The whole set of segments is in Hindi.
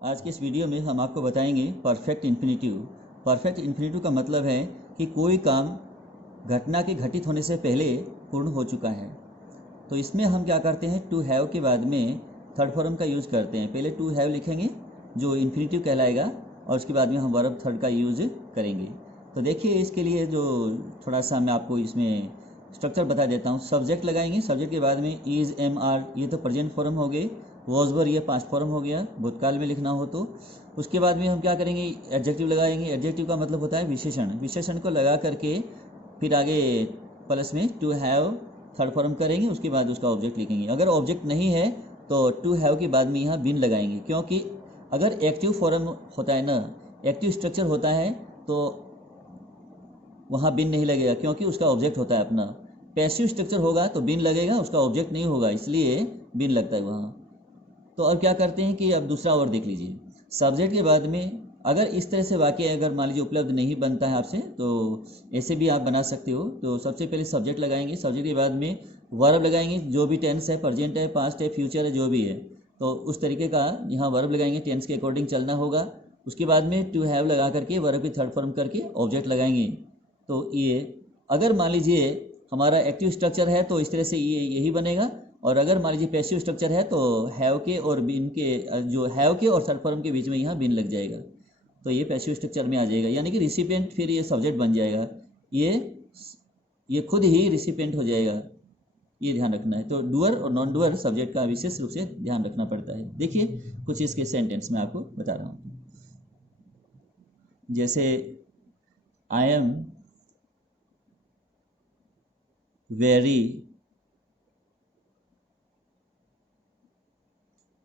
आज के इस वीडियो में हम आपको बताएंगे परफेक्ट इन्फिनिटिव। परफेक्ट इन्फिनिटिव का मतलब है कि कोई काम घटना के घटित होने से पहले पूर्ण हो चुका है। तो इसमें हम क्या करते हैं, टू हैव के बाद में थर्ड फॉर्म का यूज़ करते हैं। पहले टू हैव लिखेंगे जो इन्फिनिटिव कहलाएगा और उसके बाद में हम वर्ब थर्ड का यूज़ करेंगे। तो देखिए इसके लिए जो थोड़ा सा मैं आपको इसमें स्ट्रक्चर बता देता हूँ। सब्जेक्ट लगाएंगे, सब्जेक्ट के बाद में इज़, एम, आर, ये तो प्रेजेंट फॉर्म हो गए। वॉज वर ये पास्ट फॉर्म हो गया भूतकाल में लिखना हो तो। उसके बाद में हम क्या करेंगे, एडजेक्टिव लगाएंगे। एडजेक्टिव का मतलब होता है विशेषण। विशेषण को लगा करके फिर आगे प्लस में टू हैव थर्ड फॉर्म करेंगे, उसके बाद उसका ऑब्जेक्ट लिखेंगे। अगर ऑब्जेक्ट नहीं है तो टू हैव के बाद में यहाँ बिन लगाएंगे, क्योंकि अगर एक्टिव फॉर्म होता है ना, एक्टिव स्ट्रक्चर होता है तो वहाँ बिन नहीं लगेगा क्योंकि उसका ऑब्जेक्ट होता है अपना। पैसिव स्ट्रक्चर होगा तो बिन लगेगा, उसका ऑब्जेक्ट नहीं होगा, इसलिए बिन लगता है वहाँ। तो अब क्या करते हैं कि अब दूसरा और देख लीजिए। सब्जेक्ट के बाद में अगर इस तरह से वाक्य अगर मान लीजिए उपलब्ध नहीं बनता है आपसे तो ऐसे भी आप बना सकते हो। तो सबसे पहले सब्जेक्ट लगाएंगे, सब्जेक्ट के बाद में वर्ब लगाएंगे, जो भी टेंस है, प्रेजेंट है, पास्ट है, फ्यूचर है, जो भी है तो उस तरीके का यहाँ वर्ब लगाएंगे, टेंस के अकॉर्डिंग चलना होगा। उसके बाद में टू हैव लगा करके वर्ब की थर्ड फॉर्म करके ऑब्जेक्ट लगाएंगे। तो ये अगर मान लीजिए हमारा एक्टिव स्ट्रक्चर है तो इस तरह से ये यही बनेगा, और अगर मान लीजिए पैसिव स्ट्रक्चर है तो हैव के और बिन के, जो हैव के और थर्ड फॉर्म के बीच में यहाँ बिन लग जाएगा, तो ये पैसिव स्ट्रक्चर में आ जाएगा, यानी कि रिसिपिएंट फिर ये सब्जेक्ट बन जाएगा, ये खुद ही रिसिपिएंट हो जाएगा। ये ध्यान रखना है। तो डूअर और नॉन डूअर सब्जेक्ट का विशेष रूप से ध्यान रखना पड़ता है। देखिए कुछ इसके सेंटेंस मैं आपको बता रहा हूँ। जैसे आई एम वेरी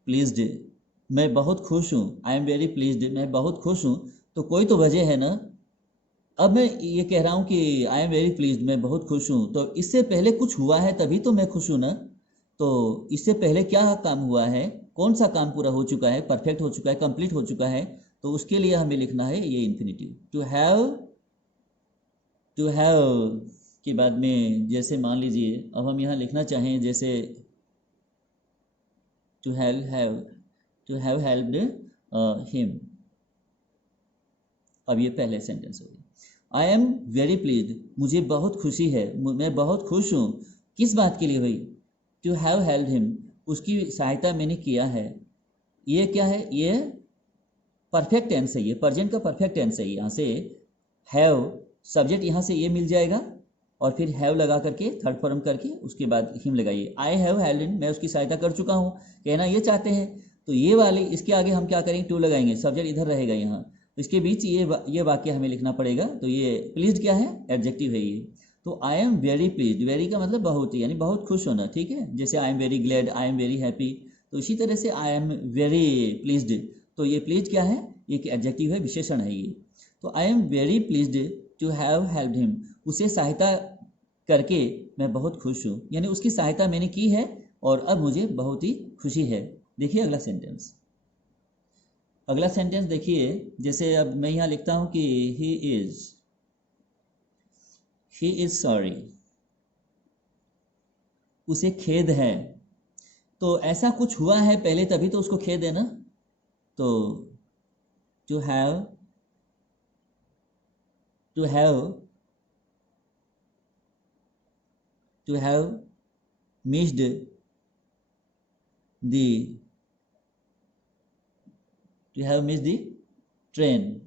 प्लीज्ड, मैं बहुत खुश हूँ। आई एम वेरी प्लीज्ड, मैं बहुत खुश हूँ, तो कोई तो वजह है ना। अब मैं ये कह रहा हूँ कि आई एम वेरी प्लीज्ड, मैं बहुत खुश हूँ, तो इससे पहले कुछ हुआ है तभी तो मैं खुश हूँ ना। तो इससे पहले क्या काम हुआ है, कौन सा काम पूरा हो चुका है, परफेक्ट हो चुका है, कंप्लीट हो चुका है, तो उसके लिए हमें लिखना है ये इन्फिनिटिव। टू हैव के बाद में जैसे मान लीजिए अब हम यहाँ लिखना चाहें, जैसे to have helped him। अब ये पहले सेंटेंस हो गया। आई एम वेरी प्लीज्ड, मुझे बहुत खुशी है, मैं बहुत खुश हूँ। किस बात के लिए हुई, टू हैव हेल्प्ड हिम, उसकी सहायता मैंने किया है। ये क्या है, ये परफेक्ट टेंस है, ये प्रेजेंट का परफेक्ट टेंस है। यहाँ से हैव सब्जेक्ट यहाँ से ये मिल जाएगा और फिर हैव लगा करके थर्ड फॉर्म करके उसके बाद हिम लगाइए। आई हैव हेल्प्ड हिम, मैं उसकी सहायता कर चुका हूँ, कहना ये चाहते हैं। तो ये वाली इसके आगे हम क्या करेंगे, टू लगाएंगे, सब्जेक्ट इधर रहेगा यहाँ, इसके बीच ये वाक्य हमें लिखना पड़ेगा। तो ये प्लीज्ड क्या है, एडजेक्टिव है ये। तो I am very pleased, very का मतलब बहुत ही, यानी बहुत खुश होना, ठीक है। जैसे आई am very glad, I am very happy, तो इसी तरह से आई एम वेरी प्लीज्ड, तो ये प्लीज क्या है, ये एडजेक्टिव है, विशेषण है ये। तो I am very pleased to have helped him, उसे सहायता करके मैं बहुत खुश हूँ, यानी उसकी सहायता मैंने की है और अब मुझे बहुत ही खुशी है। देखिए अगला सेंटेंस। अगला सेंटेंस देखिए, जैसे अब मैं यहाँ लिखता हूँ कि ही इज सॉरी, उसे खेद है। तो ऐसा कुछ हुआ है पहले तभी तो उसको खेद है ना। तो to have missed the train,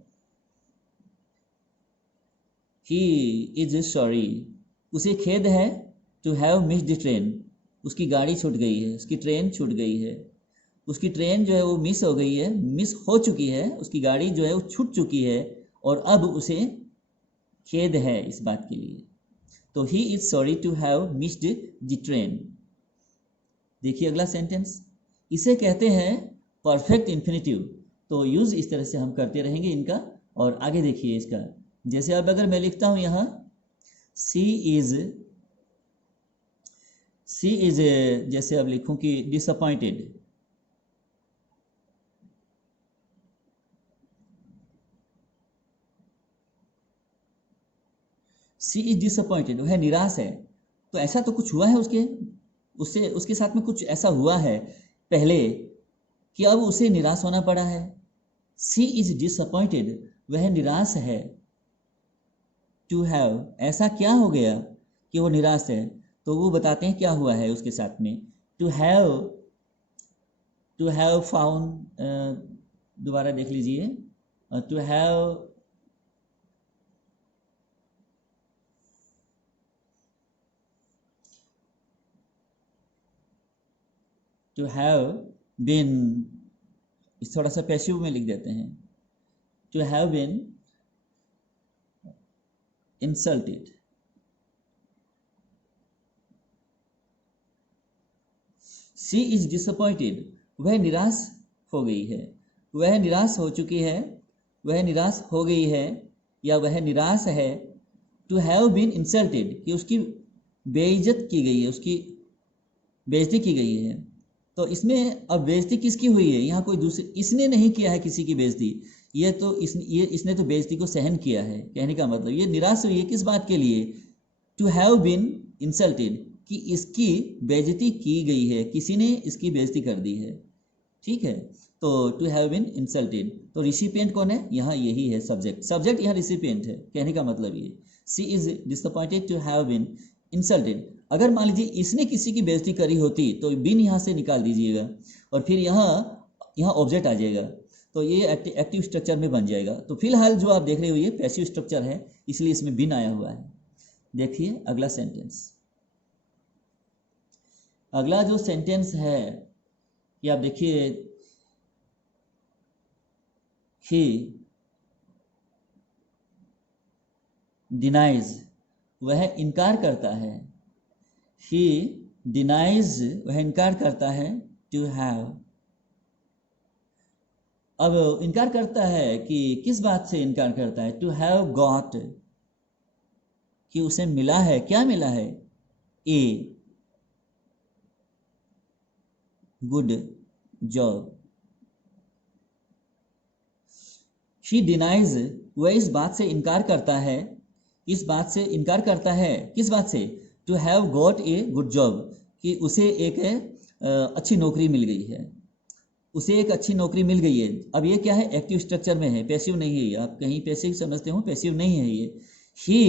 he is sorry, उसे खेद है। to have missed the train, उसकी गाड़ी छूट गई है, उसकी ट्रेन छूट गई है, उसकी ट्रेन जो है वो मिस हो गई है, मिस हो चुकी है, उसकी गाड़ी जो है वो छूट चुकी है और अब उसे खेद है इस बात के लिए। तो he is sorry to have missed the train. देखिए अगला सेंटेंस, इसे कहते हैं परफेक्ट इन्फिनिटिव। तो यूज इस तरह से हम करते रहेंगे इनका। और आगे देखिए इसका, जैसे अब अगर मैं लिखता हूं यहाँ सी इज जैसे अब लिखूं कि डिसअपॉइंटेड, सी इज डिसअपॉइंटेड, वह निराश है। तो ऐसा तो कुछ हुआ है उसके साथ में कुछ ऐसा हुआ है पहले कि अब उसे निराश होना पड़ा है। शी इज डिसअपॉइंटेड, वह निराश है। टू हैव, ऐसा क्या हो गया कि वो निराश है, तो वो बताते हैं क्या हुआ है उसके साथ में। टू हैव फाउंड, दोबारा देख लीजिए, टू हैव बीन, थोड़ा सा पैसिव में लिख देते हैं, to have been insulted. She is disappointed, वह निराश हो गई है, वह निराश हो चुकी है, वह निराश हो गई है, या वह निराश है। टू हैव बीन इंसल्टेड, कि उसकी बेइज्जत की गई है, उसकी बेइज्जती की गई है। तो इसमें अब बेइज्जती किसकी हुई है, यहाँ कोई दूसरी, इसने नहीं किया है किसी की बेइज्जती, इसने तो बेइज्जती को सहन किया है। कहने का मतलब ये निराश हुई है किस बात के लिए, टू हैव बीन इंसल्टेड, कि इसकी बेइज्जती की गई है, किसी ने इसकी बेइज्जती कर दी है। ठीक है, तो टू हैव बीन इंसल्टेड, तो रिसिपिएंट कौन है यहाँ, यही है सब्जेक्ट, सब्जेक्ट यहाँ रिसिपिएंट है। कहने का मतलब ये, she is disappointed to have been insulted. अगर मान लीजिए इसने किसी की बेइज्जती करी होती तो बिन यहाँ से निकाल दीजिएगा और फिर यहाँ ऑब्जेक्ट आ जाएगा, तो ये एक्टिव स्ट्रक्चर में बन जाएगा। तो फिलहाल जो आप देख रहे हो ये पैसिव स्ट्रक्चर है, इसलिए इसमें बिन आया हुआ है। देखिए अगला सेंटेंस, अगला जो सेंटेंस है ये आप देखिए, ही डिनाइज, वह इनकार करता है। ही डिनाइज, वह इनकार करता है। टू हैव, अब इनकार करता है कि किस बात से इनकार करता है, टू हैव गॉट, कि उसे मिला है, क्या मिला है, ए गुड जॉब। शी डिनाइज, वह इस बात से इनकार करता है, इस बात से इनकार करता है, किस बात से, to have got a good job, कि उसे एक अच्छी नौकरी मिल गई है, उसे एक अच्छी नौकरी मिल गई है। अब ये क्या है, एक्टिव स्ट्रक्चर में है, पैसिव नहीं है ये, आप कहीं पैसिव समझते हो, पैसिव नहीं है ये। ही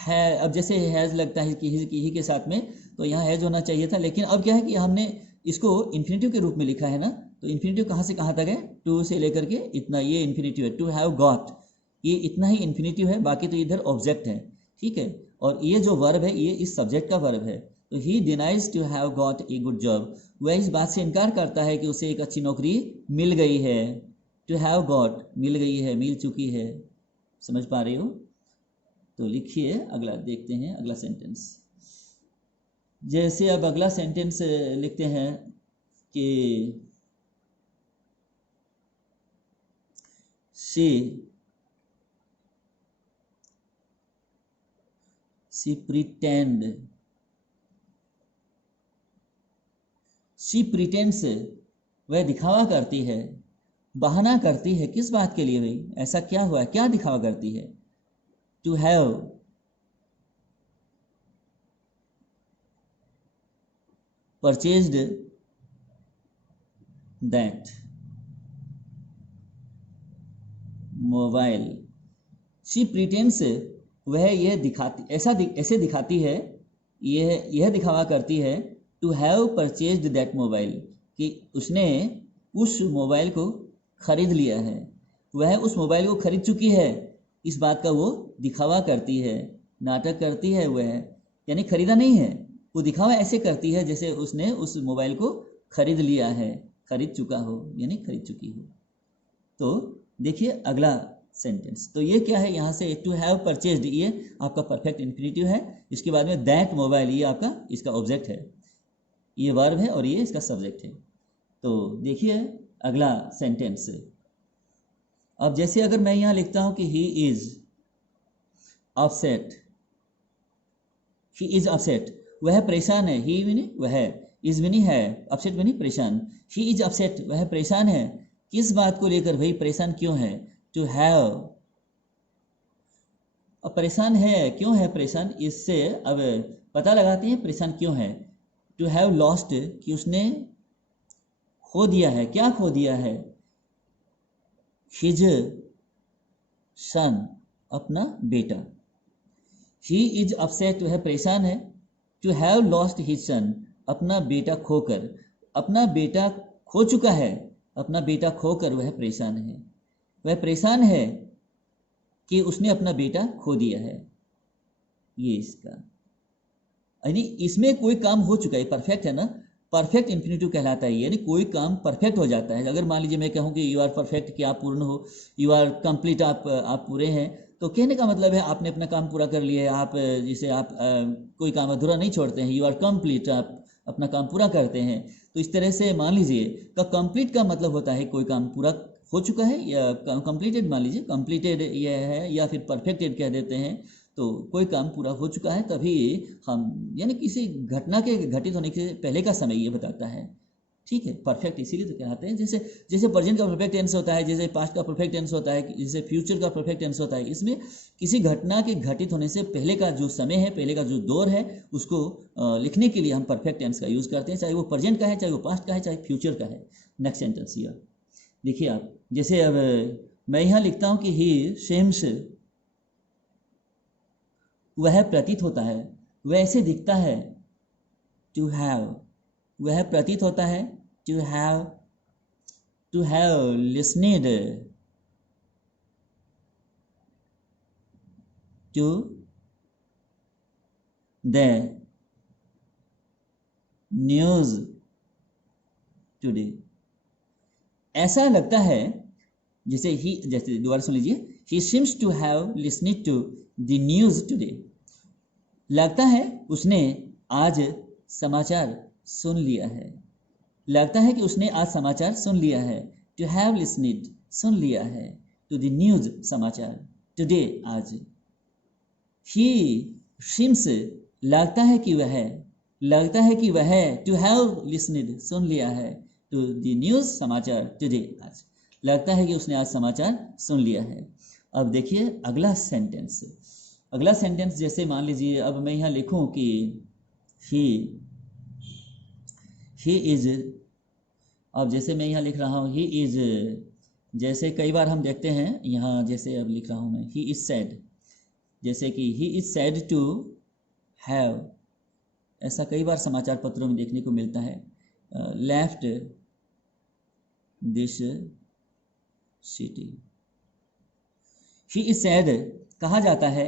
है, अब जैसे हैज़ लगता है कि ही के साथ में, तो यहाँ हैज़ होना चाहिए था, लेकिन अब क्या है कि हमने इसको इन्फिनेटिव के रूप में लिखा है ना, तो इन्फिनेटिव कहाँ से कहाँ तक है, टू से लेकर के इतना, ये इन्फिनेटिव है। टू हैव गॉट, ये इतना ही इन्फिनेटिव है, बाकी तो इधर ऑब्जेक्ट है। ठीक है, और ये जो वर्ब है ये इस सब्जेक्ट का वर्ब है। तो he denies to have got a good job, वह इस बात से इनकार करता है कि उसे एक अच्छी नौकरी मिल गई है। टू हैव गॉट, मिल गई है, मिल चुकी है। समझ पा रहे हो? तो लिखिए, अगला देखते हैं, अगला सेंटेंस। जैसे अब अगला सेंटेंस लिखते हैं कि she pretends, वह दिखावा करती है, बहाना करती है, किस बात के लिए भाई, ऐसा क्या हुआ है, क्या दिखावा करती है। To have purchased that mobile. She pretends, वह यह दिखाती, ऐसे दिखाती है, यह दिखावा करती है, to have purchased that mobile, कि उसने उस मोबाइल को खरीद लिया है, वह उस मोबाइल को खरीद चुकी है, इस बात का वो दिखावा करती है, नाटक करती है वह, यानी खरीदा नहीं है, वो दिखावा ऐसे करती है जैसे उसने उस मोबाइल को खरीद लिया है, खरीद चुका हो, यानी खरीद चुकी हो। तो देखिए अगला सेंटेंस, तो ये क्या है, यहाँ से टू हैव परचेज्ड, ये आपका परफेक्ट इन्फिनेटिव है। इसके बाद में दैट मोबाइल, ये आपका इसका ऑब्जेक्ट है, ये वर्ब है और ये इसका सब्जेक्ट है। तो देखिए अगला सेंटेंस, अब जैसे अगर मैं यहाँ लिखता हूँ कि he is upset, he is upset, वह परेशान है, ही भी नहीं, वह, इज भी नहीं है, अपसेट भी नहीं, परेशान। ही इज अपसेट, वह परेशान है, किस बात को लेकर भाई, परेशान क्यों है, टू हैव। अब परेशान है, क्यों है परेशान, इससे अब पता लगाते हैं परेशान क्यों है। टू हैव लॉस्ट, कि उसने खो दिया है। क्या खो दिया है? हिज सन, अपना बेटा। ही इज अपसेट, वह परेशान है। To have lost his son, अपना बेटा खोकर, अपना बेटा खो चुका है, अपना बेटा खोकर वह परेशान है। वह परेशान है कि उसने अपना बेटा खो दिया है। ये इसका यानी इसमें कोई काम हो चुका है, परफेक्ट है ना, परफेक्ट इन्फिनिटिव कहलाता है। यानी कोई काम परफेक्ट हो जाता है। अगर मान लीजिए मैं कहूँ कि यू आर परफेक्ट, कि आप पूर्ण हो, यू आर कंप्लीट, आप पूरे हैं, तो कहने का मतलब है आपने अपना काम पूरा कर लिया है। आप जिसे आप कोई काम अधूरा नहीं छोड़ते हैं, यू आर कंप्लीट, आप अपना काम पूरा करते हैं। तो इस तरह से मान लीजिए का कंप्लीट का मतलब होता है कोई काम पूरा हो चुका है, या कंप्लीटेड, मान लीजिए कंप्लीटेड यह है, या फिर परफेक्टेड कह देते हैं। तो कोई काम पूरा हो चुका है तभी हम, यानी किसी घटना के घटित होने के पहले का समय ये बताता है। ठीक है, परफेक्ट इसीलिए तो कहते हैं। जैसे जैसे प्रेजेंट का परफेक्ट टेंस होता है, जैसे पास्ट का परफेक्ट टेंस होता है, जैसे फ्यूचर का परफेक्ट टेंस होता है। इसमें किसी घटना के घटित होने से पहले का जो समय है, पहले का जो दौर है, उसको लिखने के लिए हम परफेक्ट टेंस का यूज़ करते हैं, चाहे वो प्रेजेंट का है, चाहे वो पास्ट का है, चाहे फ्यूचर का है। नेक्स्ट सेंटेंस हियर देखिए आप, जैसे अब मैं यहाँ लिखता हूँ कि ही सेम्स, वह प्रतीत होता है, वैसे दिखता है। टू हैव, वह प्रतीत होता है। To have listened to the news today. ऐसा लगता है जैसे ही, जैसे दोबारा सुन लीजिए, he seems to have listened to the news today. लगता है उसने आज समाचार सुन लिया है। लगता है कि उसने आज समाचार सुन लिया है। टू हैव लिसनेड, सुन लिया है, टू द न्यूज, समाचार, टुडे, आज। ही सीम्स, लगता है कि वह, लगता है कि वह, टू हैव लिसनेड, सुन लिया है, टू द न्यूज, समाचार, टुडे, आज। लगता है कि उसने आज समाचार सुन लिया है। अब देखिए अगला सेंटेंस। अगला सेंटेंस जैसे मान लीजिए अब मैं यहाँ लिखूं कि ही इज, अब जैसे मैं यहाँ लिख रहा हूँ ही इज, जैसे कई बार हम देखते हैं यहाँ, जैसे अब लिख रहा हूँ मैं ही इज सैड, जैसे कि he is sad to have, ऐसा कई बार समाचार पत्रों में देखने को मिलता है, left this city. He is sad कहा जाता है,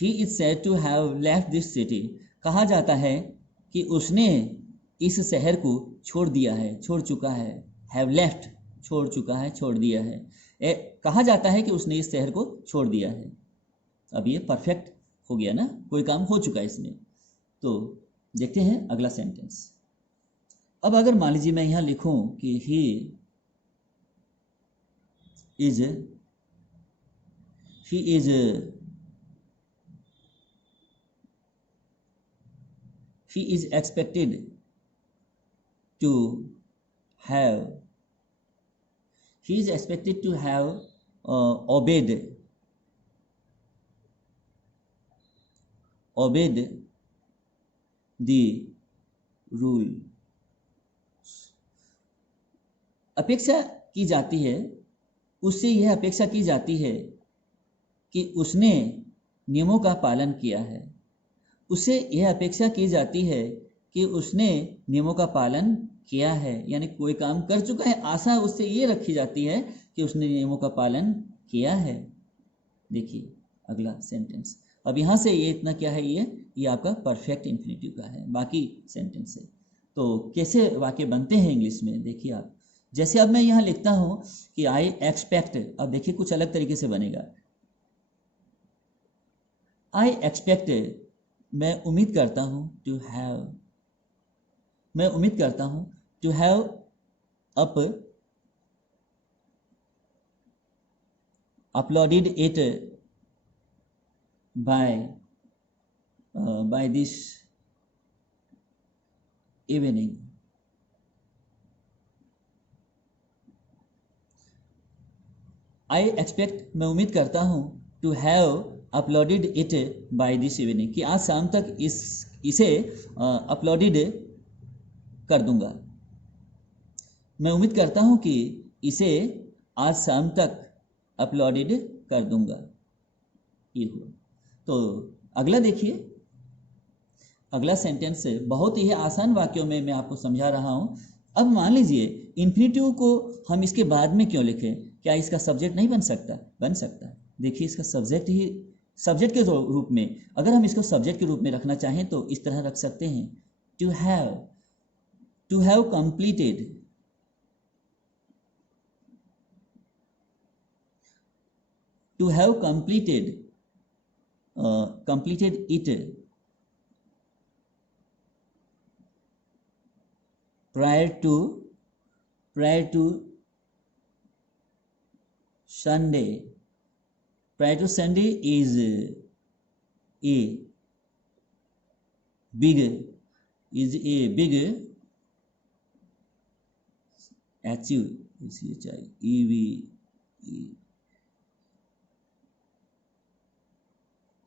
he is sad to have left this city, कहा जाता है कि उसने इस शहर को छोड़ दिया है, छोड़ चुका है। हैव लेफ्ट, छोड़ चुका है, छोड़ दिया है। कहा जाता है कि उसने इस शहर को छोड़ दिया है। अब ये परफेक्ट हो गया ना, कोई काम हो चुका है इसमें। तो देखते हैं अगला सेंटेंस। अब अगर मान लीजिए मैं यहाँ लिखूं कि he is expected to have, he is expected to have obeyed the rule। अपेक्षा की जाती है, उससे यह अपेक्षा की जाती है कि उसने नियमों का पालन किया है। उससे यह अपेक्षा की जाती है कि उसने नियमों का पालन किया है, यानी कोई काम कर चुका है, आशा उससे ये रखी जाती है कि उसने नियमों का पालन किया है। देखिए अगला सेंटेंस। अब यहाँ से ये इतना क्या है, ये आपका परफेक्ट इन्फिनिटिव का है, बाकी सेंटेंस है। तो कैसे वाक्य बनते हैं इंग्लिश में, देखिए आप। जैसे अब मैं यहाँ लिखता हूँ कि आई एक्सपेक्ट, अब देखिए कुछ अलग तरीके से बनेगा। आई एक्सपेक्ट, मैं उम्मीद करता हूँ, टू हैव, मैं उम्मीद करता हूँ, to have uploaded it by this evening। I expect, मैं उम्मीद करता हूँ, to have uploaded it by this evening, कि आज शाम तक इसे अपलोडेड कर दूंगा। मैं उम्मीद करता हूँ कि इसे आज शाम तक अपलोडेड कर दूंगा। ये हुआ। तो अगला देखिए, अगला सेंटेंस बहुत ही आसान वाक्यों में मैं आपको समझा रहा हूँ। अब मान लीजिए इन्फिनिटिव को हम इसके बाद में क्यों लिखें, क्या इसका सब्जेक्ट नहीं बन सकता? बन सकता है। देखिए इसका सब्जेक्ट के रूप में अगर हम इसको सब्जेक्ट के रूप में रखना चाहें तो इस तरह रख सकते हैं, to have completed, to have completed it prior to Sunday. Prior to Sunday is a big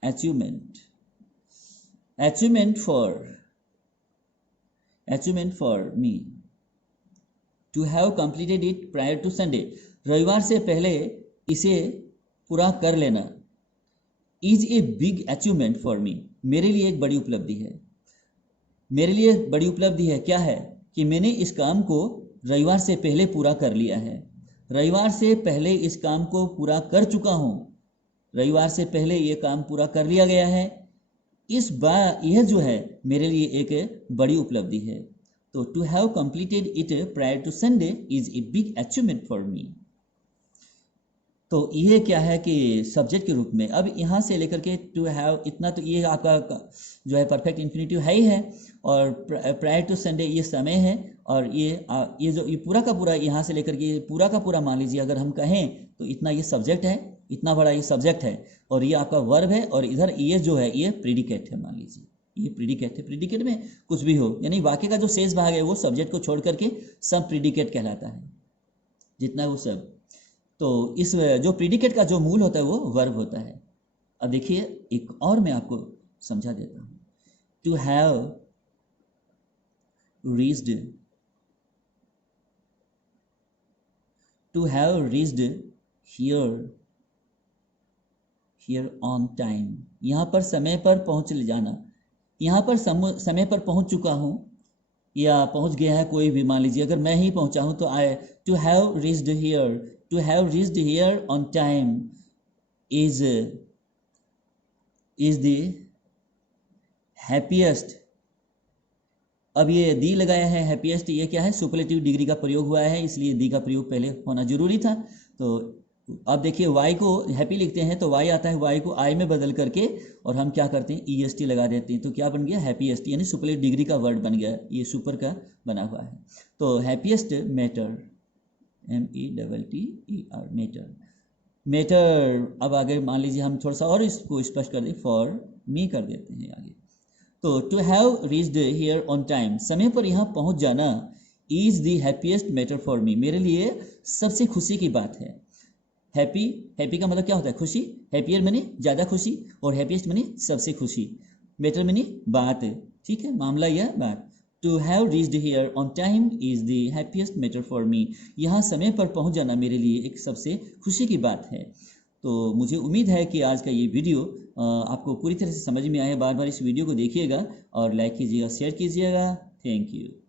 achievement for me to have completed it prior to Sunday. रविवार से पहले इसे पूरा कर लेना is a big achievement for me. मेरे लिए एक बड़ी उपलब्धि है। मेरे लिए बड़ी उपलब्धि है क्या है कि मैंने इस काम को रविवार से पहले पूरा कर लिया है। रविवार से पहले इस काम को पूरा कर चुका हूँ। रविवार से पहले ये काम पूरा कर लिया गया है। इस बार यह जो है मेरे लिए एक बड़ी उपलब्धि है। तो to have completed it prior to Sunday is a big achievement for me. तो ये क्या है कि सब्जेक्ट के रूप में। अब यहाँ से लेकर के टू हैव इतना तो ये आपका जो है परफेक्ट इन्फिनिटिव है ही है, और प्रायर टू संडे ये समय है, और ये जो ये पूरा का पूरा यहाँ से लेकर के पूरा का पूरा मान लीजिए अगर हम कहें तो इतना ये सब्जेक्ट है, इतना बड़ा ये सब्जेक्ट है, और ये आपका वर्ब है, और इधर ये जो है ये प्रीडिकेट है। मान लीजिए ये प्रीडिकेट है। प्रीडिकेट में कुछ भी हो, यानी वाक्य का जो शेष भाग है वो सब्जेक्ट को छोड़ करके सब प्रीडिकेट कहलाता है, जितना वो सब। तो इस जो प्रीडिकेट का जो मूल होता है वो वर्ब होता है। अब देखिए एक और मैं आपको समझा देता हूँ। To have reached here on time. यहाँ पर समय पर पहुँच जाना। यहाँ पर समय पर पहुँच चुका हूँ या पहुँच गया है कोई भी, मान लीजिए अगर मैं ही पहुँचा हूँ तो to have reached here on time is the happiest. अब ये दी लगाया है हैप्पीएस्ट, ये क्या है? सुपरलेटिव डिग्री का प्रयोग हुआ है, इसलिए दी का प्रयोग पहले होना जरूरी था। तो अब देखिए वाई को हैप्पी लिखते हैं तो वाई आता है, वाई को आई में बदल करके और हम क्या करते हैं ईएसटी लगा देते हैं, तो क्या बन गया? हैप्पीएस्ट, यानी सुपरलेटिव डिग्री का वर्ड बन गया, ये सुपर का बना हुआ है। तो हैप्पीएस्ट मैटर, METTER, मैटर। अब आगे मान लीजिए हम थोड़ा सा और इसको स्पष्ट कर दें, फॉर मी कर देते हैं आगे। तो to have reached here on time, समय पर यहाँ पहुँच जाना, is the happiest matter for me, मेरे लिए सबसे खुशी की बात है। हैप्पी का मतलब क्या होता है? खुशी। हैप्पियर माने ज़्यादा खुशी, और हैप्पीएस्ट माने सबसे खुशी। मैटर माने बात, ठीक है, मामला या बात। To have reached here on time is the happiest matter for me, यहाँ समय पर पहुँच जाना मेरे लिए एक सबसे खुशी की बात है। तो मुझे उम्मीद है कि आज का ये वीडियो आपको पूरी तरह से समझ में आए। बार बार इस वीडियो को देखिएगा और लाइक कीजिएगा, शेयर कीजिएगा। Thank you.